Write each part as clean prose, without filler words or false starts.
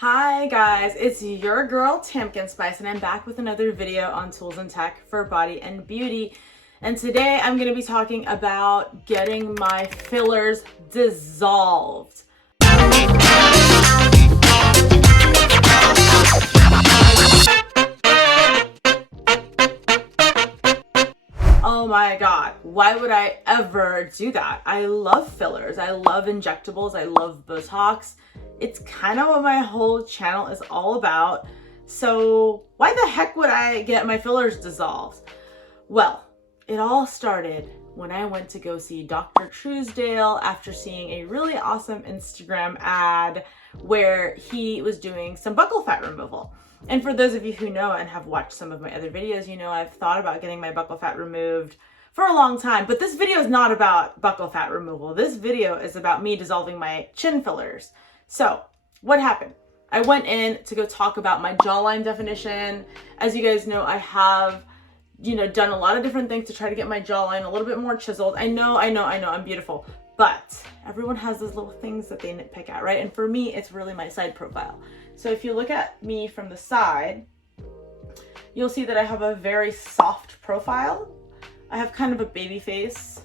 Hi guys, it's your girl Tamkin Spice and I'm back with another video on tools and tech for body and beauty. And today I'm going to be talking about getting my fillers dissolved. Oh my god, why would I ever do that? I love fillers, I love injectables, I love Botox. It's kind of what my whole channel is all about. So why the heck would I get my fillers dissolved? Well, it all started when I went to go see Dr. Truesdale after seeing a really awesome Instagram ad where he was doing some buccal fat removal. And for those of you who know and have watched some of my other videos, you know I've thought about getting my buccal fat removed for a long time. But this video is not about buccal fat removal. This video is about me dissolving my chin fillers. So what happened? I went in to go talk about my jawline definition. As you guys know, I have, done a lot of different things to try to get my jawline a little bit more chiseled. I know, I'm beautiful, but everyone has those little things that they nitpick at, right? And for me, it's really my side profile. So if you look at me from the side, you'll see that I have a very soft profile. I have kind of a baby face.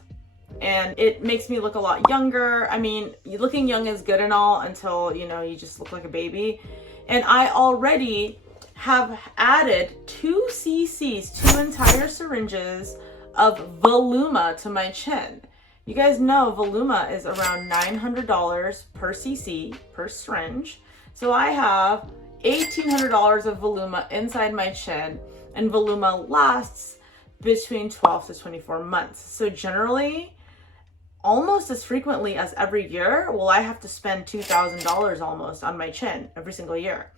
And it makes me look a lot younger. I mean, looking young is good and all until, you just look like a baby. And I already have added 2 cc's, 2 entire syringes of Voluma to my chin. You guys know Voluma is around $900 per cc, per syringe. So I have $1,800 of Voluma inside my chin, and Voluma lasts between 12 to 24 months. So generally, almost as frequently as every year, will I have to spend $2,000 almost on my chin every single year.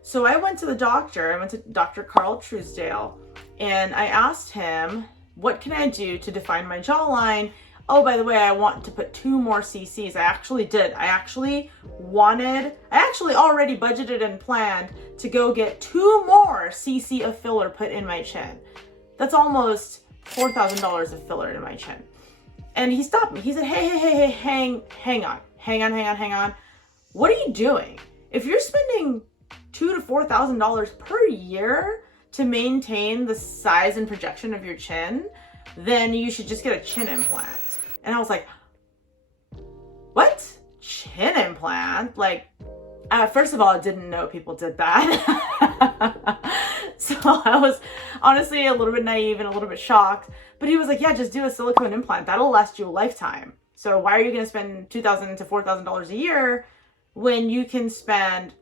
So I went to the doctor, I went to Dr. Carl Truesdale, and I asked him, what can I do to define my jawline? Oh, by the way, I want to put 2 more cc's. I actually did. I actually already budgeted and planned to go get 2 more cc of filler put in my chin. That's almost $4,000 of filler in my chin. And he stopped me. He said, hey, hang on. What are you doing? If you're spending $2,000 to $4,000 per year to maintain the size and projection of your chin, then you should just get a chin implant. And I was like, what? Chin implant? Like, first of all, I didn't know people did that. So I was honestly a little bit naive and a little bit shocked. But he was like, yeah, just do a silicone implant. That'll last you a lifetime. So why are you going to spend $2,000 to $4,000 a year when you can spend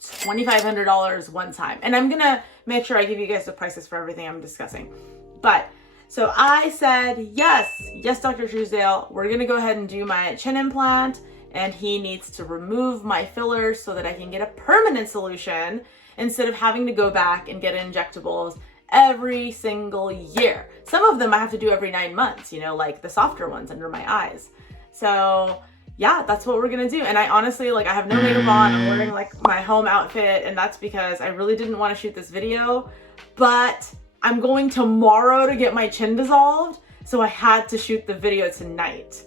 $2,500 one time? And I'm going to make sure I give you guys the prices for everything I'm discussing. But so I said, yes, Dr. Truesdale, we're going to go ahead and do my chin implant. And he needs to remove my fillers so that I can get a permanent solution instead of having to go back and get injectables every single year. Some of them I have to do every 9 months, like the softer ones under my eyes. So yeah, that's what we're gonna do. And I honestly, I have no makeup on. I'm wearing my home outfit, and that's because I really didn't want to shoot this video, but I'm going tomorrow to get my chin dissolved. So I had to shoot the video tonight.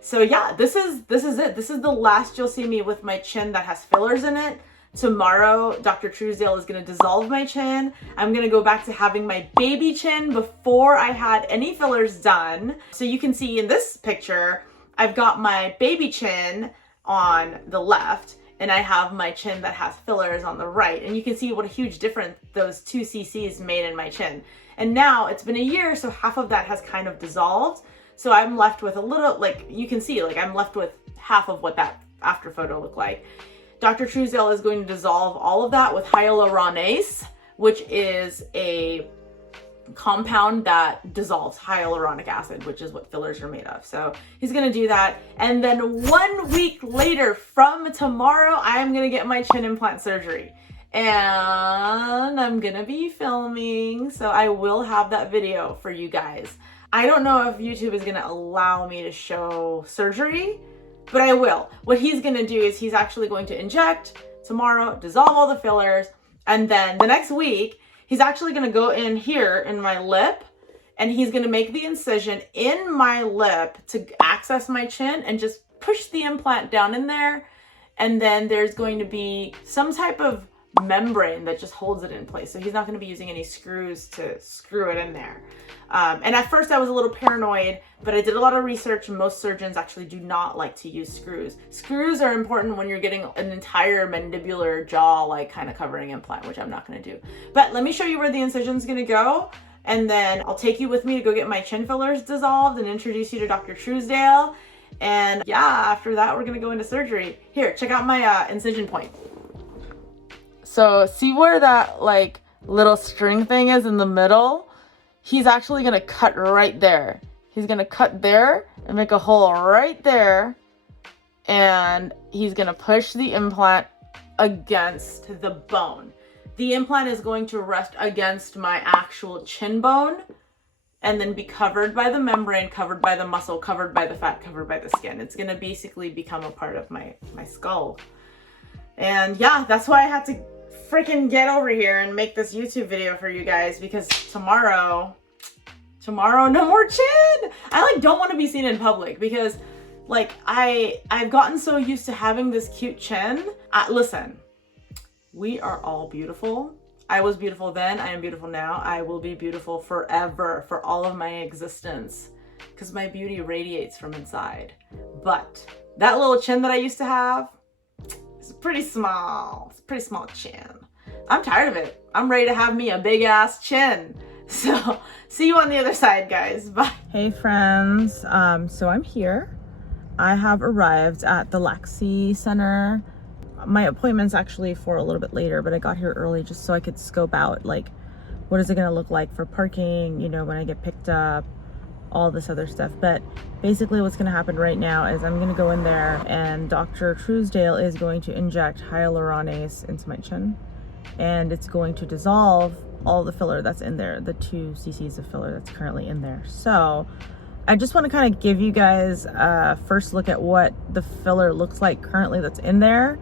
So yeah, this is it. This is the last you'll see me with my chin that has fillers in it. Tomorrow, Dr. Truesdale is going to dissolve my chin. I'm going to go back to having my baby chin before I had any fillers done. So you can see in this picture, I've got my baby chin on the left, and I have my chin that has fillers on the right. And you can see what a huge difference those 2 cc's made in my chin. And now it's been a year, so half of that has kind of dissolved. So I'm left with a little, you can see, I'm left with half of what that after photo looked like. Dr. Truesdale is going to dissolve all of that with hyaluronidase, which is a compound that dissolves hyaluronic acid, which is what fillers are made of. So he's going to do that. And then 1 week later from tomorrow, I'm going to get my chin implant surgery. And I'm going to be filming, so I will have that video for you guys. I don't know if YouTube is going to allow me to show surgery, but I will. What he's going to do is he's actually going to inject tomorrow, dissolve all the fillers, and then the next week, he's actually going to go in here in my lip, and he's going to make the incision in my lip to access my chin and just push the implant down in there. And then there's going to be some type of membrane that just holds it in place. So he's not going to be using any screws to screw it in there. And at first I was a little paranoid, but I did a lot of research and most surgeons actually do not like to use screws. Screws are important when you're getting an entire mandibular jaw, like kind of covering implant, which I'm not going to do. But let me show you where the incision's going to go. And then I'll take you with me to go get my chin fillers dissolved and introduce you to Dr. Truesdale. And yeah, after that, we're going to go into surgery. Here, check out my incision point. So see where that like little string thing is in the middle? He's actually gonna cut right there. He's gonna cut there and make a hole right there. And he's gonna push the implant against the bone. The implant is going to rest against my actual chin bone and then be covered by the membrane, covered by the muscle, covered by the fat, covered by the skin. It's gonna basically become a part of my skull. And yeah, that's why I had to freaking get over here and make this YouTube video for you guys, because tomorrow, no more chin. I like don't want to be seen in public because like I've gotten so used to having this cute chin. Listen, we are all beautiful. I was beautiful then, I am beautiful now. I will be beautiful forever, for all of my existence, because my beauty radiates from inside. But that little chin that I used to have, it's pretty small. It's a pretty small chin. I'm tired of it. I'm ready to have me a big ass chin. So see you on the other side, guys. Bye. Hey friends. So I'm here. I have arrived at the Lexi Center. My appointment's actually for a little bit later, but I got here early just so I could scope out like what is it gonna look like for parking, you know, when I get picked up, all this other stuff. But basically what's gonna happen right now is I'm gonna go in there and Dr. Truesdale is going to inject hyaluronidase into my chin, and it's going to dissolve all the filler that's in there, the 2 cc's of filler that's currently in there. So I just want to kind of give you guys a first look at what the filler looks like currently that's in there.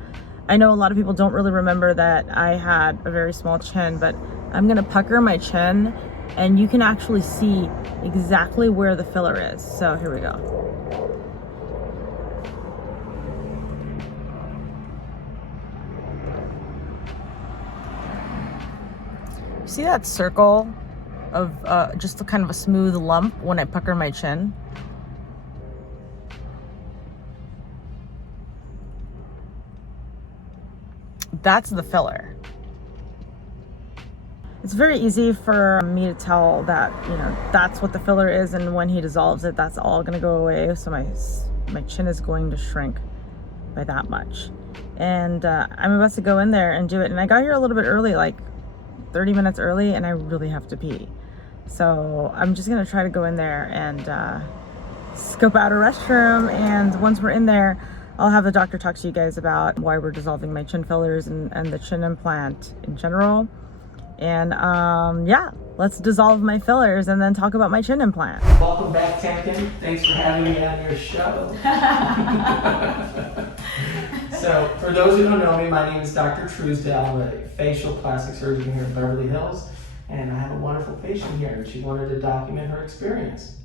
I know a lot of people don't really remember that I had a very small chin, but I'm gonna pucker my chin and you can actually see exactly where the filler is. So here we go. See that circle of just a kind of a smooth lump when I pucker my chin? That's the filler. It's very easy for me to tell that, you know, that's what the filler is, and when he dissolves it, that's all gonna go away. So my chin is going to shrink by that much. And I'm about to go in there and do it. And I got here a little bit early, like 30 minutes early, and I really have to pee. So I'm just gonna try to go in there and scope out a restroom. And once we're in there, I'll have the doctor talk to you guys about why we're dissolving my chin fillers and the chin implant in general. And yeah, let's dissolve my fillers and then talk about my chin implant. Welcome back, Tamkin. Thanks for having me on your show. So, for those who don't know me, my name is Dr. Truesdale. I'm a facial plastic surgeon here in Beverly Hills, and I have a wonderful patient here, and she wanted to document her experience.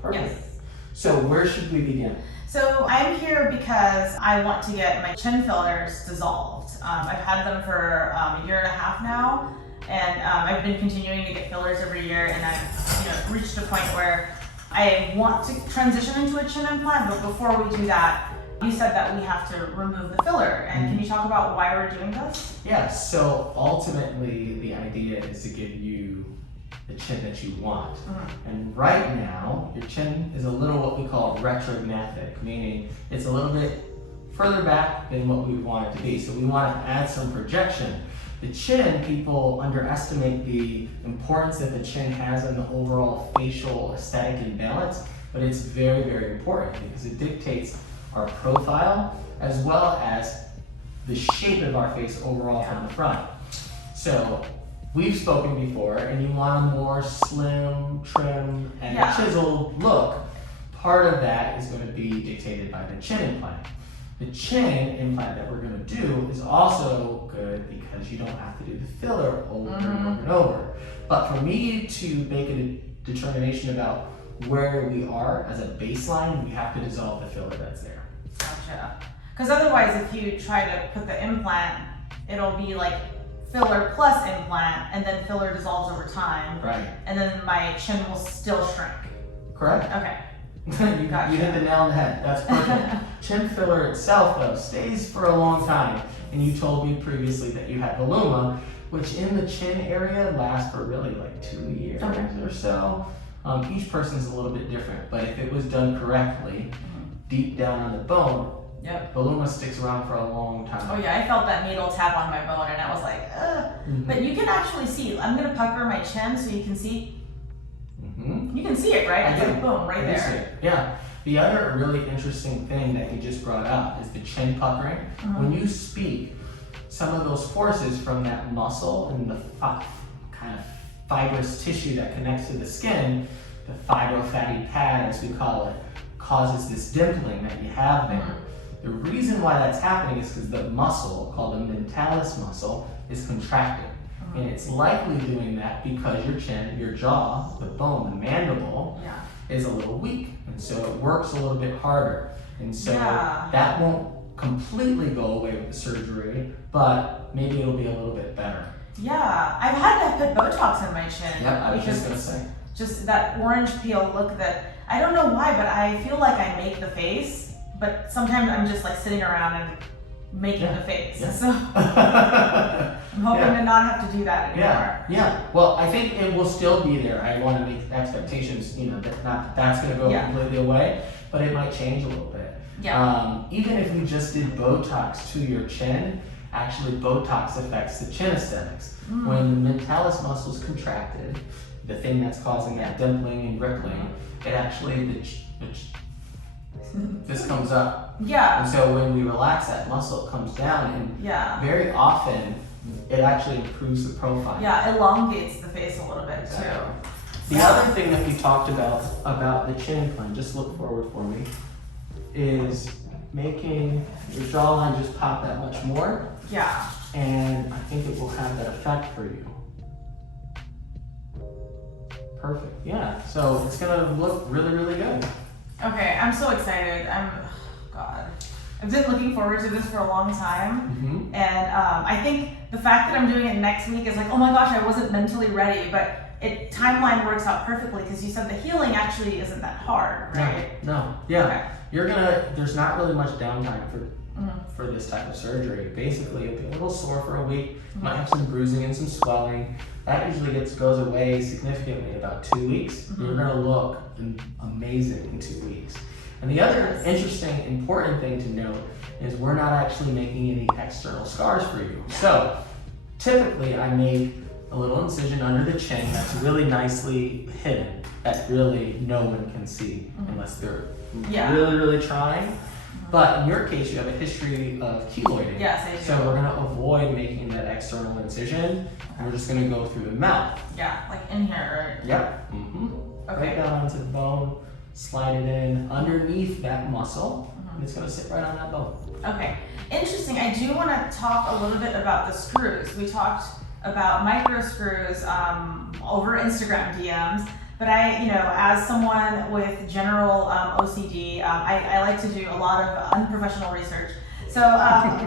Perfect. Yes. So, where should we begin? So I'm here because I want to get my chin fillers dissolved. I've had them for a year and a half now, and I've been continuing to get fillers every year, and I've reached a point where I want to transition into a chin implant. But before we do that, you said that we have to remove the filler, and can you talk about why we're doing this? Yeah, so ultimately the idea is to give you the chin that you want. And right now, your chin is a little what we call retrognathic, meaning it's a little bit further back than what we want it to be. So we want to add some projection. The chin, people underestimate the importance that the chin has in the overall facial aesthetic and balance, but it's very, very important because it dictates our profile as well as the shape of our face overall from the front. So we've spoken before, and you want a more slim, trim, and chiseled look. Part of that is going to be dictated by the chin implant. The chin implant that we're going to do is also good because you don't have to do the filler over and over and over. But for me to make a determination about where we are as a baseline, we have to dissolve the filler that's there. Gotcha. Because otherwise, if you try to put the implant, it'll be like filler plus implant, and then filler dissolves over time. Right. And then my chin will still shrink. Correct. Okay. You hit the nail on the head. That's perfect. Chin filler itself, though, stays for a long time. And you told me previously that you had voluma, which in the chin area lasts for really like 2 years or so. Each person's a little bit different, but if it was done correctly, deep down on the bone, voluma sticks around for a long time. Oh yeah, I felt that needle tap on my bone and I was like, ugh. But you can actually see, I'm gonna pucker my chin so you can see. You can see it, right? It's like boom, right there. Yeah. The other really interesting thing that you just brought up is the chin puckering. When you speak, some of those forces from that muscle and the kind of fibrous tissue that connects to the skin, the fibrofatty pad as we call it, causes this dimpling that you have there. The reason why that's happening is because the muscle, called the mentalis muscle, is contracted. And it's likely doing that because your chin, your jaw, the bone, the mandible, is a little weak. And so it works a little bit harder. And so that won't completely go away with the surgery, but maybe it'll be a little bit better. Yeah, I've had to put Botox in my chin. Yep, I was just gonna say. Just that orange peel look that, I don't know why, but I feel like I make the face, but sometimes I'm just like sitting around and making the face. So I'm hoping to not have to do that anymore. Yeah. Well, I think it will still be there. I want to make expectations, that's going to go completely away, but it might change a little bit. Even if we just did Botox to your chin, actually Botox affects the chin aesthetics. When the mentalis muscle is contracted, the thing that's causing that dimpling and rippling, it actually, this comes up. And so when we relax that muscle, it comes down, and very often it actually improves the profile. Yeah, elongates the face a little bit too. The other thing that we talked about the chin implant, just look forward for me, is making your jawline just pop that much more. And I think it will have that effect for you. Perfect. Yeah. So it's gonna look really, really good. Okay, I'm so excited. I've been looking forward to this for a long time. And I think the fact that I'm doing it next week is like, oh my gosh, I wasn't mentally ready, but timeline works out perfectly because you said the healing actually isn't that hard, right? No. There's not really much downtime for this type of surgery. Basically, you'll be a little sore for a week, might have some bruising and some swelling. That usually goes away significantly in about 2 weeks. You're gonna look amazing in 2 weeks. And the other interesting, important thing to note is we're not actually making any external scars for you. So typically I make a little incision under the chin that's really nicely hidden, that really no one can see unless they're really, really trying. But in your case, you have a history of keloiding. Yes, I do. So we're gonna avoid making that external incision, and we're just gonna go through the mouth. Yeah, like in here, right? Yep. Okay. Right down onto the bone, slide it in underneath that muscle, and it's gonna sit right on that bone. Okay, interesting. I do wanna talk a little bit about the screws. We talked about micro screws over Instagram DMs. But as someone with general OCD, I like to do a lot of unprofessional research. So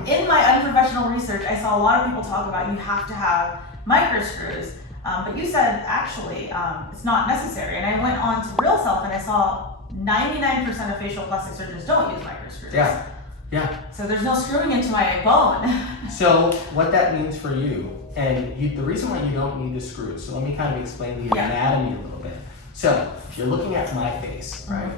in my unprofessional research, I saw a lot of people talk about you have to have micro screws. But you said actually it's not necessary. And I went on to Real Self and I saw 99% of facial plastic surgeons don't use micro screws. Yeah. So there's no screwing into my bone. So what that means for you, and the reason why you don't need the screws, so let me kind of explain the anatomy a little bit. So if you're looking at my face, right?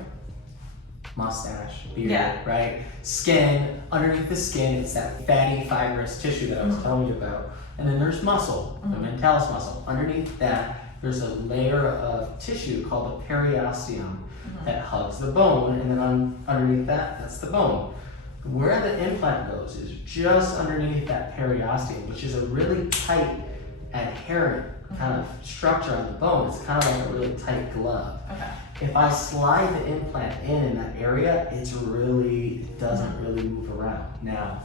Mustache, beard, right? Skin, underneath the skin, it's that fatty, fibrous tissue that I was telling you about. And then there's muscle, the mentalis muscle. Underneath that, there's a layer of tissue called the periosteum that hugs the bone, and then underneath that, that's the bone. Where the implant goes is just underneath that periosteum, which is a really tight, adherent kind of structure on the bone. It's kind of like a really tight glove. If I slide the implant in that area, it doesn't really move around. Now,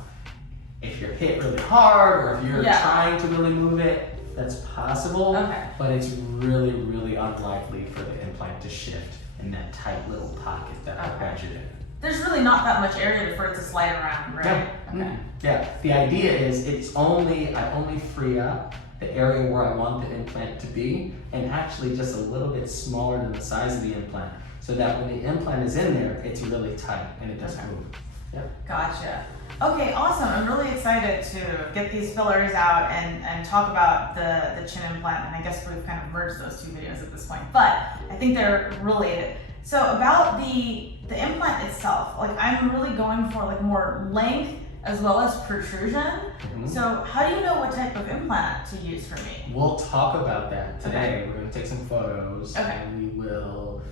if you're hit really hard or if you're trying to really move it, that's possible, but it's really, really unlikely for the implant to shift in that tight little pocket that I got you in. there's really not that much area for it to slide around, right? Yeah. Okay. Yeah. The idea is I only free up the area where I want the implant to be, and actually just a little bit smaller than the size of the implant, so that when the implant is in there, it's really tight and it doesn't move. Yep. Gotcha. Okay, awesome. I'm really excited to get these fillers out and talk about the chin implant. And I guess we've kind of merged those two videos at this point, but I think they're related. So about the implant itself, like I'm really going for like more length as well as protrusion. Mm-hmm. So how do you know what type of implant to use for me? We'll talk about that today. Okay. We're going to take some photos, Okay. and we will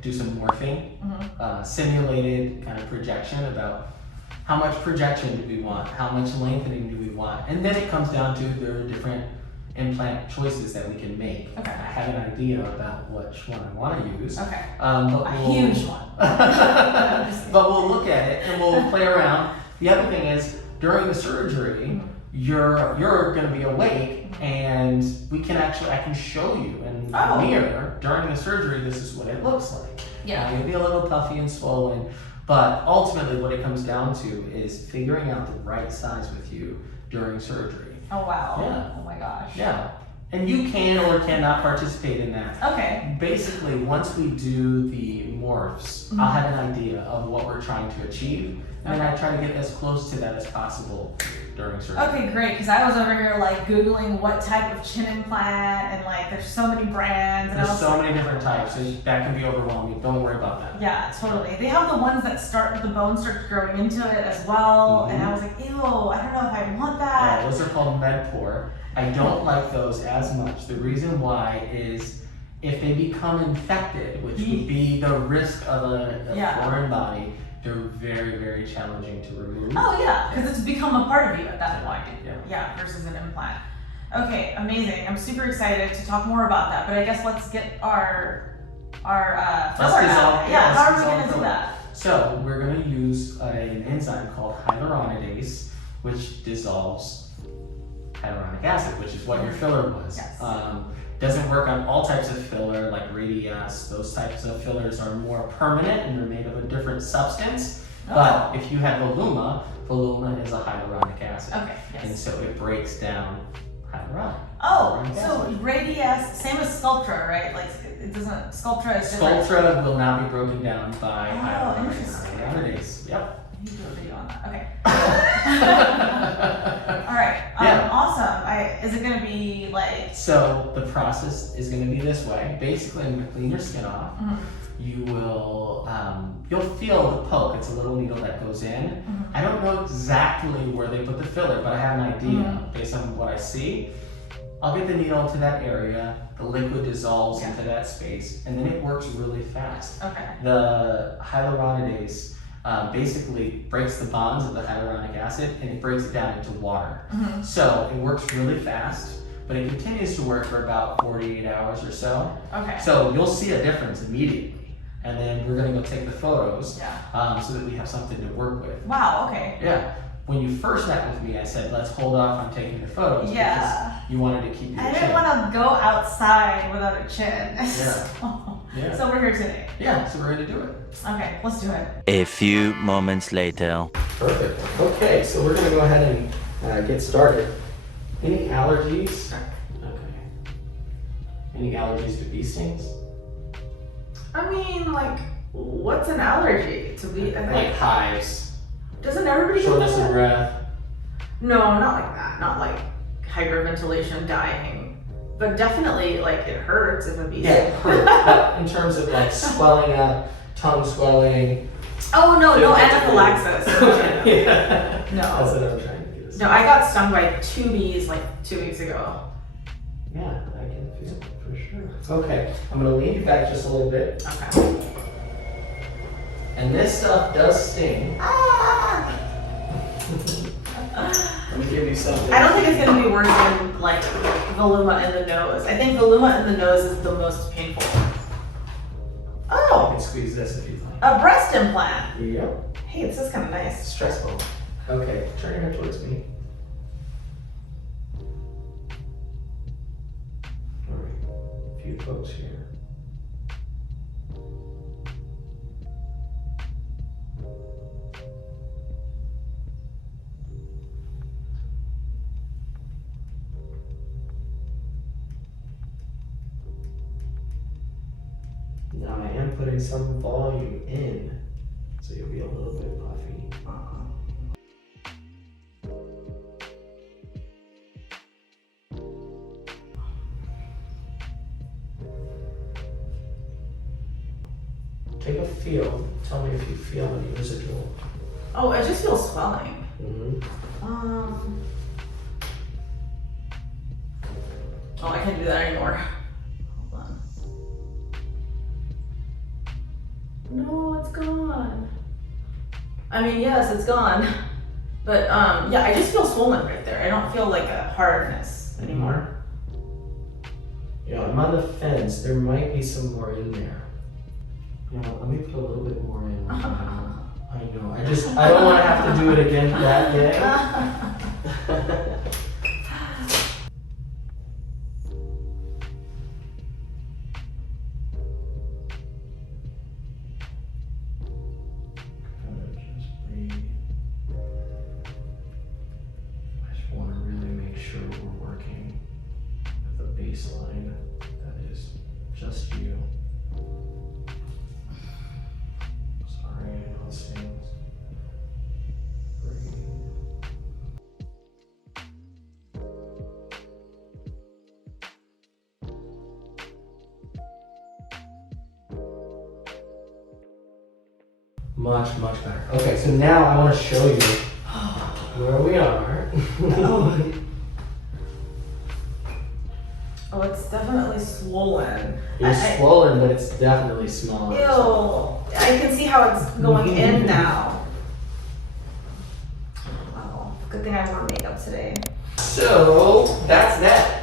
do some morphing, Mm-hmm. Simulated kind of projection about how much projection do we want, how much lengthening do we want, and then it comes down to there are different implant choices that we can make. Okay. I have an idea about which one I want to use. Okay. But Huge one. but we'll look at it and we'll play around. The other thing is, during the surgery, you're going to be awake, and I can show you in the mirror during the surgery. This is what it looks like. Yeah. You'll be a little puffy and swollen, but ultimately, what it comes down to is figuring out the right size with you during surgery. Oh wow. Yeah. Oh my gosh. Yeah. And you can or cannot participate in that. Okay. Basically, once we do the morphs, I'll have an idea of what we're trying to achieve, and I try to get as close to that as possible during surgery. Okay, great, because I was over here like Googling what type of chin implant, and like there's so many brands. And There's so many different types, so that can be overwhelming. Don't worry about that. Yeah, totally. They have the ones that the bone starts growing into it as well, and I was like, ew, I don't know if I want that. Yeah, those are called MedPore. I don't like those as much. The reason why is if they become infected, which would be the risk of a foreign body, they're very, very challenging to remove. Oh yeah, because it's become a part of you at that point. Yeah. Versus an implant. Okay, amazing. I'm super excited to talk more about that, but I guess let's get our filler out. Yeah, how are we going to do that? So we're going to use an enzyme called hyaluronidase, which dissolves hyaluronic acid, which is what your filler was. Yes. Doesn't work on all types of filler like Radius. Those types of fillers are more permanent and they're made of a different substance. But if you have Voluma is a hyaluronic acid. Okay, yes. And so it breaks down hyaluronic. Oh, hyaluronic so acid. Radius, same as Sculptra, right? Like it doesn't, Sculptra is different. Sculptra will not be broken down by interesting. hyaluronidase. Yep. You do a video on that. Okay. All right. Yeah. Awesome. Is it going to be like? So the process is going to be this way. Basically, I'm going to clean your skin off. You will, you'll feel the poke. It's a little needle that goes in. I don't know exactly where they put the filler, but I have an idea based on what I see. I'll get the needle into that area. The liquid dissolves into that space, and then it works really fast. Okay. The hyaluronidase basically breaks the bonds of the hyaluronic acid and it breaks it down into water. So it works really fast, but it continues to work for about 48 hours or so. Okay. So you'll see a difference immediately. And then we're gonna go take the photos so that we have something to work with. Wow, okay. Yeah. When you first met with me, I said, let's hold off on taking the photos because you wanted to keep your chin. I didn't want to go outside without a chin. Yeah. So we're here today. Yeah, so we're gonna do it. Okay, let's do it. A few moments later. Perfect. Okay, so we're gonna go ahead and get started. Any allergies? Okay. Any allergies to bee stings? I mean, like, what's an allergy to be? Like hives, Doesn't everybody get shortness that? of breath. No, not like that. Not like hyperventilation, dying. But definitely, like, it hurts if a bee Yeah, it hurts. But in terms of like swelling up, tongue swelling. Oh, no anaphylaxis. Yeah. No. That's what I'm trying to do. No, I got stung by 2 bees like 2 weeks ago. Yeah, I can feel it for sure. Okay, I'm gonna lean you back just a little bit. Okay. And this stuff does sting. Let me give you something. I don't think it's gonna be worse than like Voluma in the nose. I think Voluma in the nose is the most painful. You Oh, can squeeze this if you'd like. a breast implant. Yep. Hey, this is kind of nice. Stressful. Okay, turn your head towards me. All right, a few pokes here. am putting some volume in, so you'll be a little bit puffy. Take a feel. Tell me if you feel any residual. Oh, I just feel swelling. Oh, I can't do that anymore. Hold on. No, it's gone. I mean, yes, it's gone. But yeah, I just feel swollen right there. I don't feel like a hardness anymore. Yeah, I'm on the fence. There might be some more in there. Yeah, let me put a little bit more in. I know. I don't want to have to do it again that day. I just want to really make sure we're working with a baseline that is just you. Sorry, I know it stings. Breathe. Much, much better. Okay, so now I want to show you where we are. Oh, it's definitely swollen. It's swollen, but it's definitely smaller. Ew. I can see how it's going in now. Wow. Good thing I wore makeup today. So that's that.